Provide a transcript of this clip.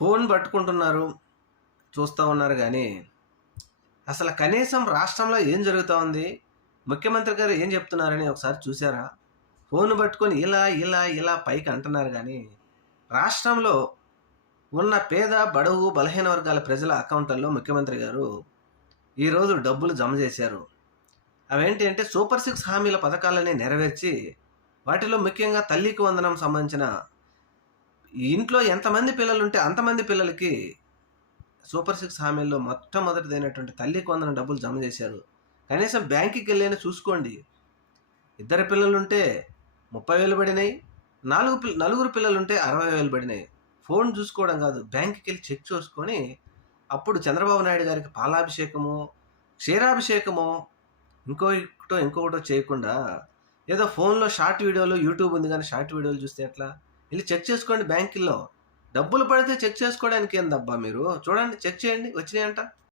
Phone పట్టుకుంటున్నారు, చూస్తూ ఉన్నారు కానీ అసలు కనీసం రాష్ట్రంలో ఏం జరుగుతూ ఉంది, ముఖ్యమంత్రి గారు ఏం చెప్తున్నారని ఒకసారి చూసారా? ఫోన్ పట్టుకొని ఇలా ఇలా ఇలా పైకి అంటున్నారు కానీ రాష్ట్రంలో ఉన్న పేద బడుగు బలహీన వర్గాల ప్రజల అకౌంట్లలో ముఖ్యమంత్రి గారు ఈరోజు డబ్బులు జమ చేశారు. అవేంటి అంటే సూపర్ సిక్స్ హామీల పథకాలని నెరవేర్చి వాటిలో ముఖ్యంగా తల్లికి వందనం సంబంధించిన ఇంట్లో ఎంతమంది పిల్లలు ఉంటే అంతమంది పిల్లలకి సూపర్ సిక్స్ హామీల్లో మొట్టమొదటిదైనటువంటి తల్లికి వందనం డబ్బులు జమ చేశారు. కనీసం బ్యాంకుకి వెళ్ళైనా చూసుకోండి. ఇద్దరు పిల్లలుంటే 30,000 పడినాయి, నలుగురు పిల్లలుంటే 60,000 పడినాయి. ఫోన్ చూసుకోవడం కాదు, బ్యాంకుకి వెళ్ళి చెక్ చూసుకొని అప్పుడు చంద్రబాబు నాయుడు గారికి పాలాభిషేకము, క్షీరాభిషేకము, ఇంకొకటో చేయకుండా ఏదో ఫోన్లో షార్ట్ వీడియోలు, యూట్యూబ్ ఉంది కానీ షార్ట్ వీడియోలు చూస్తే ఎట్లా? వెళ్ళి చెక్ చేసుకోండి బ్యాంకుల్లో. డబ్బులు పడితే చెక్ చేసుకోవడానికి ఏందబ్బా మీరు? చూడండి, చెక్ చేయండి వచ్చినాయంట.